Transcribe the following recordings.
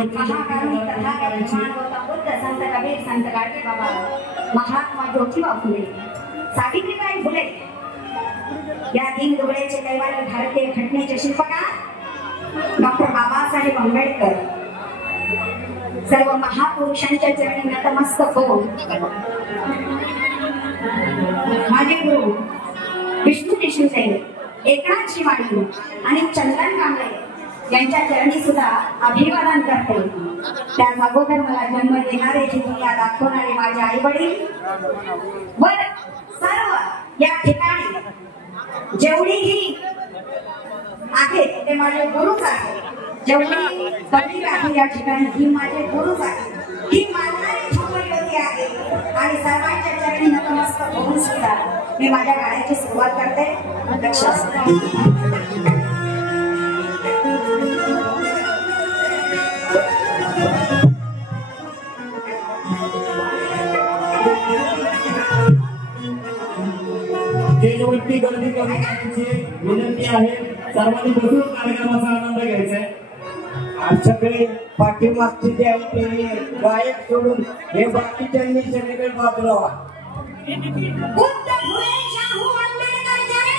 महाकारुणी तथागत भगवान गौतम बुद्ध, संत कबीर, संत गाडगे बाबा, महात्मा ज्योतिबा फुले, सावित्रीबाई फुले या तीन दुबळेचे कैवारी भारतीय घटनेचे शिल्पकार डॉक्टर बाबासाहेब आंबेडकर सर्व महापुरुषांच्या चरणी नतमस्तक होऊन माझे गुरु विष्णू देशमुखे, एकनाथ शिवाणी आणि चंदन कांबळे यांच्या चरणी सुद्धा अभिवादन करते। त्याच अगोदर मला जन्म देणारे, ही दुनिया दाखवणारे माझे आई वडील व सर्व या ठिकाणी जेवढीही आहेत ते माझे गुरुच आहेत। जेवढी पब्लिक आहे या ठिकाणी ही माझे गुरुच आहेत, ही मानणारी धर्मज्योती आहे आणि सर्वांच्या चरणी नतमस्तक होऊन सुद्धा मी माझ्या गाण्याची सुरुवात करते। लक्ष स्टेजवरती गर्दी करण्याची विनंती आहे। सर्वांनी बसून कार्यक्रमाचा आनंद घ्यायचा आहे। सगळे पाठीमागचे जे आहे ते गायक सोडून हे बाकीच्यांनी सगळीकडे बाजूला व्हा। बुद्ध फुले शाहू आंबेडकर जय,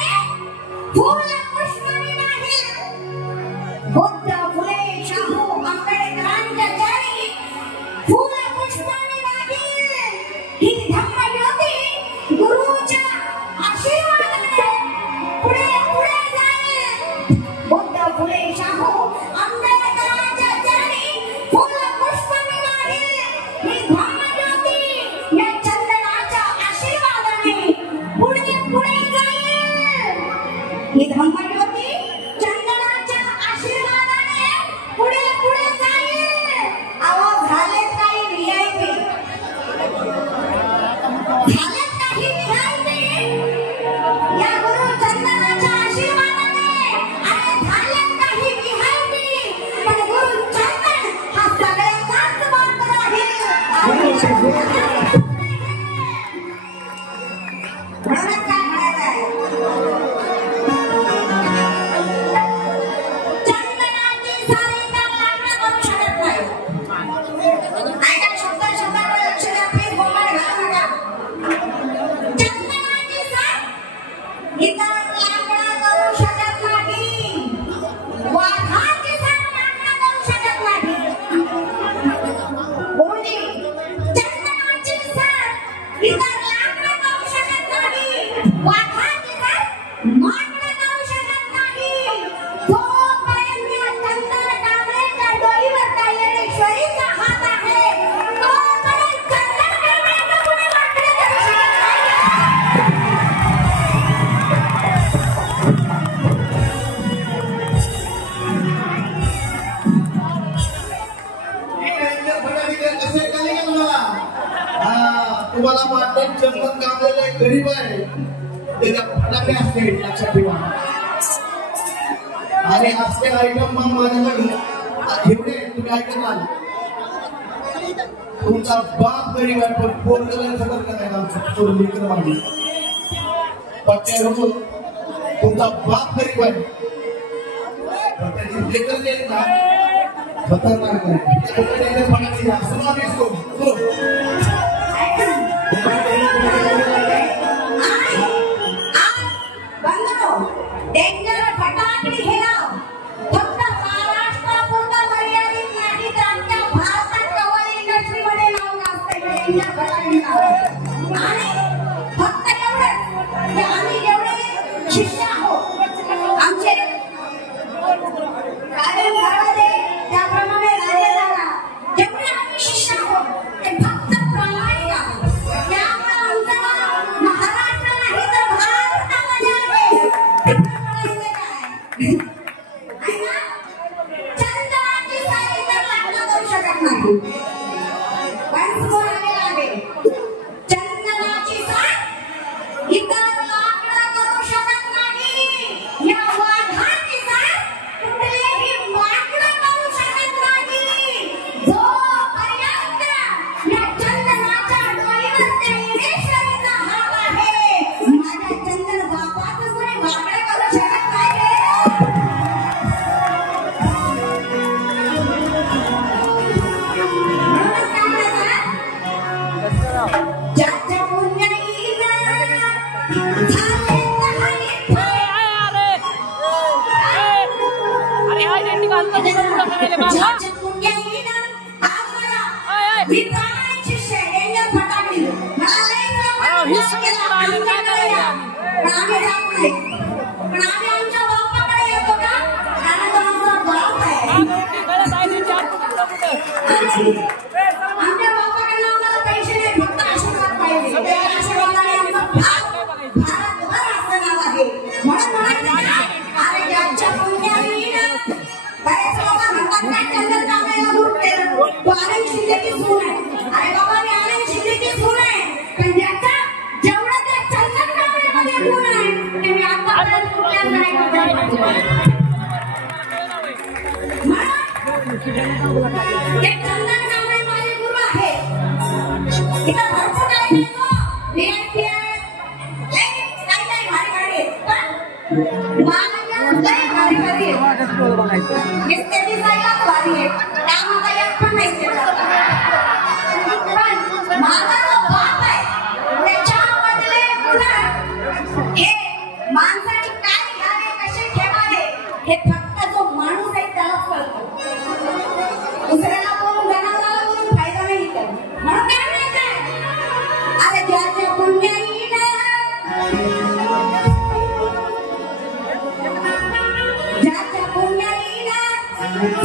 फुल पुष्पनी नाही। बुद्ध फुले शाहू आंबेडकरांच्या जय, फुल पुष्पनी नाही। ही धम्मज्योती गुरुच्या आशीर्वादाने पुढे पुढे जाईल। बुद्ध फुले शाहू आंबेडकरांच्या जय, फुल पुष्पनी नाही। ही धम्मज्योती या चंदनाच्या आशीर्वादाने पुढे पुढे जाईल। ही धम्मज्योती चंदनाच्या आशीर्वादाने पुढे पुढे जाईल। आवाज झाले काही व्हीआयपी, झाले काही व्हीआयपी या गुरु चंदनाच्या आशीर्वादाने, आणि झाले काही व्हीआयपी पण गुरु चंदन हा सगळ्यांचाच मात्र आहे। म्हणून काय म्हणायचं आहे, चंदनाची सारी तर लागणं करू शकत नाही। ऐका, शब्द शब्दाकडे लक्ष द्या, प्लीज बोंबाड घालू नका। चंदनाची साथ इतर लागणं करू शकत नाही, वाघाची साथ लागणं करू शकत नाही। गुरुजी, चंदनाची साथ इतर लागणं करू शकत नाही, वाघाची साथ मागणं करू शकत नाही। जोपर्यंत चंदन कांबळेच्या डोईवर कल्याणेश्वरीचा हात आहे, तोपर्यंत चंदन कांबळेचं कुणी वाकडं करू शकत नाही। तुम्हाला वाटत चंदन कांबळेला एक गरीब आहे, त्याच्या फटाके असते लक्षात ठेवा। आणि असते आयटम मग माझ्याकडे एवढे तुम्ही ऐकत आले। तुमचा बाप गरीब आहे पण फोन करायला सतर्क नाही आमचं सोडून लेकर मागे पट्ट्या नको। तुमचा बाप गरीब आहे पण त्याची लेकर गेली ना खतरनाक आहे। फटाके असं मागे असतो डेंजर फटाकडी हे नाव फक्त महाराष्ट्रापुरतं मर्यादित नाही, तर आमच्या भारतात कव्हर इंडस्ट्रीमध्ये नाव गाजतंय डेंजर फटाकडी नाव। आणि फक्त एवढंच की आम्ही जेवढे शिष्य आहोत, आमचे कारण घरामध्ये त्याप्रमाणे राहिले जाणार, जेवढे आम्ही शिष्य आहोत ते फक्त प्रामाणिक आहोत। त्यामुळे आमचं नाव महाराष्ट्र नाही तर भारतामध्ये आहे। चंदनाची सारी तर लागणं करू शकत नाही, पण कोणाला लागेल चंदनाची साथ इतर लागणं करू शकत नाही। या वाघाची साथ कुठलेही वाकडं करू शकत नाही। जोपर्यंत या चंदनाच्या डोईवर कल्याणेश्वरीचा हात आहे, माझ्या चंदन बापाचं कुणी वाकडं करू शकत नाही। आमच्या बापाकडे आम्हाला पैसे नाही, फक्त आशीर्वाद पाहिजे. त्या आशीर्वादाने आमचं भारतभर असं नाव आहे. म्हणून अरे ज्यांच्या पुण्याईनं बरेच लोक म्हणतात काय चंदन कांबळेला लूट केलं, तो आनंद शिंदेची सून आहे. अरे बाबा, मी आनंद शिंदेची सून आहे, पण ज्याचा जेवढं त्या चंदन कांबळेमध्ये गुण आहे ते मी आतापर्यंत कुठल्याच नाही बघितलं. ते चंदन कांबळे माझे गुरु आहे. इथं भरपूर काय मिळतो, VIP आहे, काय भारी भारी आहे. लय भारी भारी आहे, नुसते दिसायलाच भारी आहे, त्यामध्ये एक पण नाही केलं. पण माझा जो बाप आहे त्याच्यामधले गुण हे माणसाने काय घ्यावे, कसे ठेवावे, हे फक्त जो माणूस आहे त्यालाच कळतं. दुसऱ्याला बोलून जनावराला बोलून फायदा नाही तर. म्हणून काय म्हणतात, अरे ज्याच्या पुण्याईनं ज्याच्या पुण्याईनं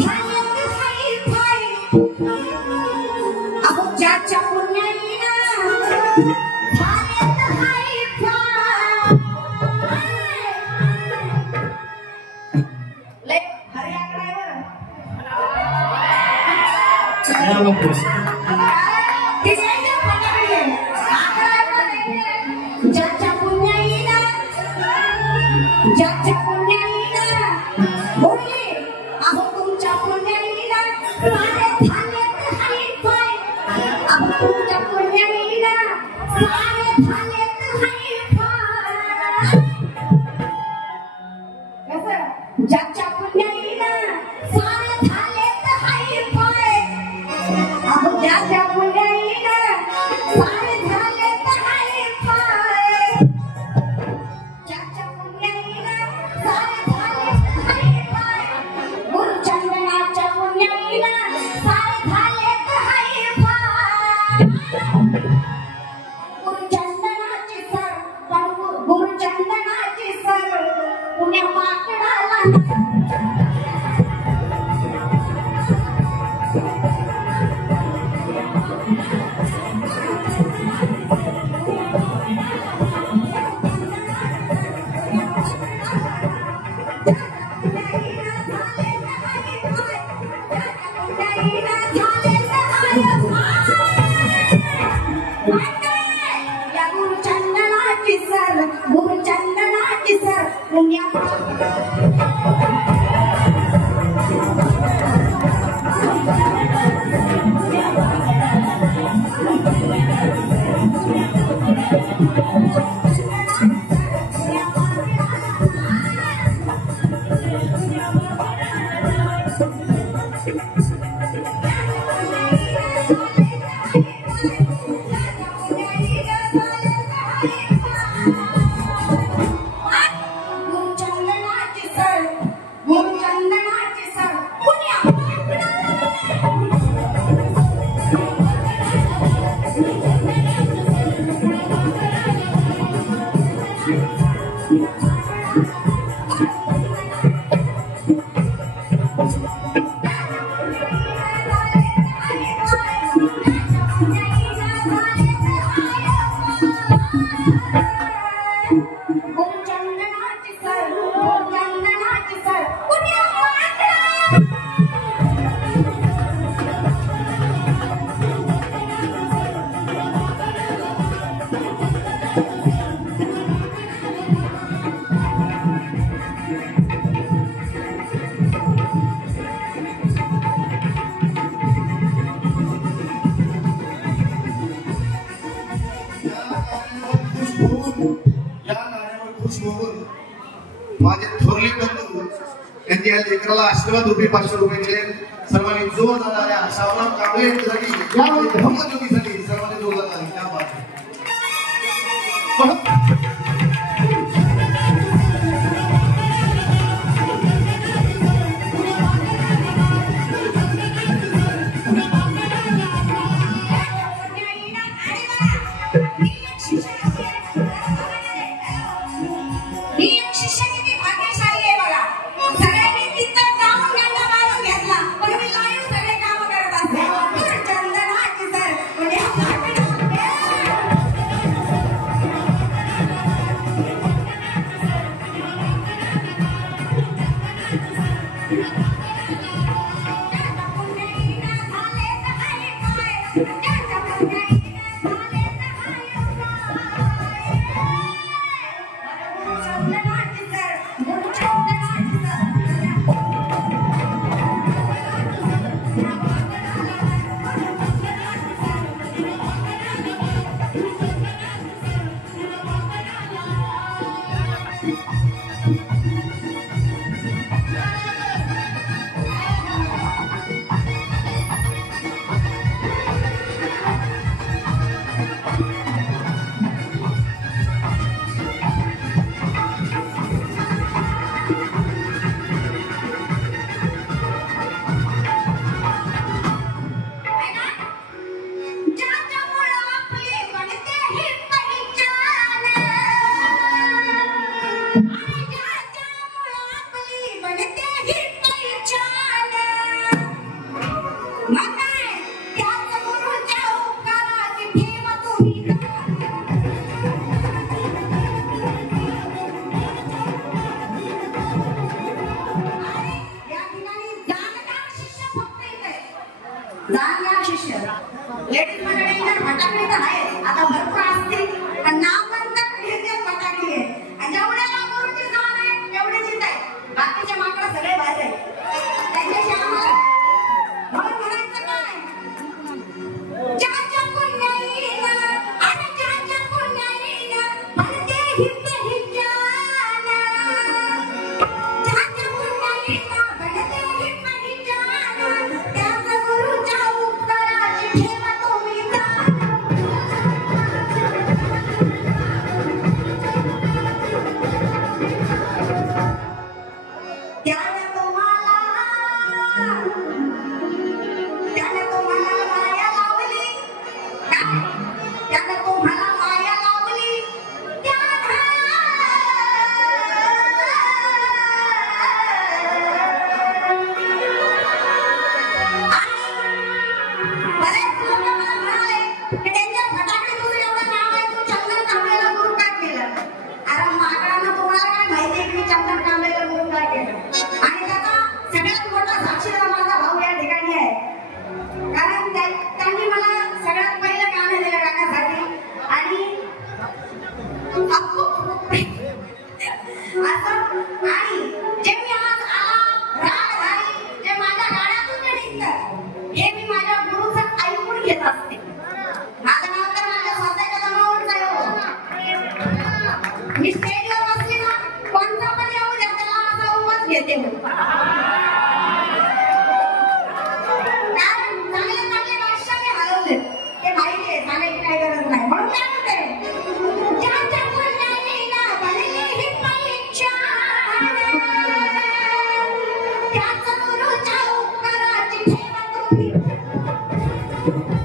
झालं हाय फाय, अहो ज्याच्या पुण्याईनं झालं हाय फाय. लय भारी आकडा आहे बरं. ज्याच्या पुण्याईनं ज्याच्या पुण्याईनं बोलले, अहो तुमच्या पुण्याईनं सारे झालेत हाय फाय, अहो तुमच्या पुण्याईनं सारे झालेत हाय फाय. कसं ज्याच्या पुण्याईनं सारे झालेत हाय फाय, अहो ज्याच्या पुण्याईनं सारे झालेत हाय फाय. ज्याच्या पुण्याईनं सारे झालेत हाय फाय, गुरुचंदनाच्या पुण्याईनं सारे झालेत हाय फाय. गुरुचंदनाची सर, गुरुचंदनाची सर पुण्या माकडाला गुरुचंदनाची सर पुण्या माझे थोरले बंधू त्यांनी या लेकराला आशीर्वाद रुपये 500 रुपये दिले. सर्वांनी जोरदार आल्या. शावराम कांबळे यांच्यासाठी धम्मज्योतीसाठी सर्वांनी जोरदार आली. त्या बात भाग्यशाली आहे बघा. सगळ्यांनी तिथं जाऊन त्यांना मारून घेतला, पण मी लाईव्ह सगळे काम करणार. लेडीज मंडळींना फटाकडे तर आहे आता भरपूर असते पण नाव म्हणतात हे फटाके आहे आणि जेवढ्याला गुरुची जाण आहे तेवढे जिंत आहे बाकीचे माकडं सगळे बाहेर आहे त्यांच्याशी आम्हाला म्हणून म्हणायचं काय ज्याच्या पुण्याईला आणि ज्याच्या पुण्याईला म्हणते हित हिजान ज्याच्या पुण्याईला म्हणते हित हिजान त्याच गुरुच्या उपकाराची ठेवा तुम्ही Thank you.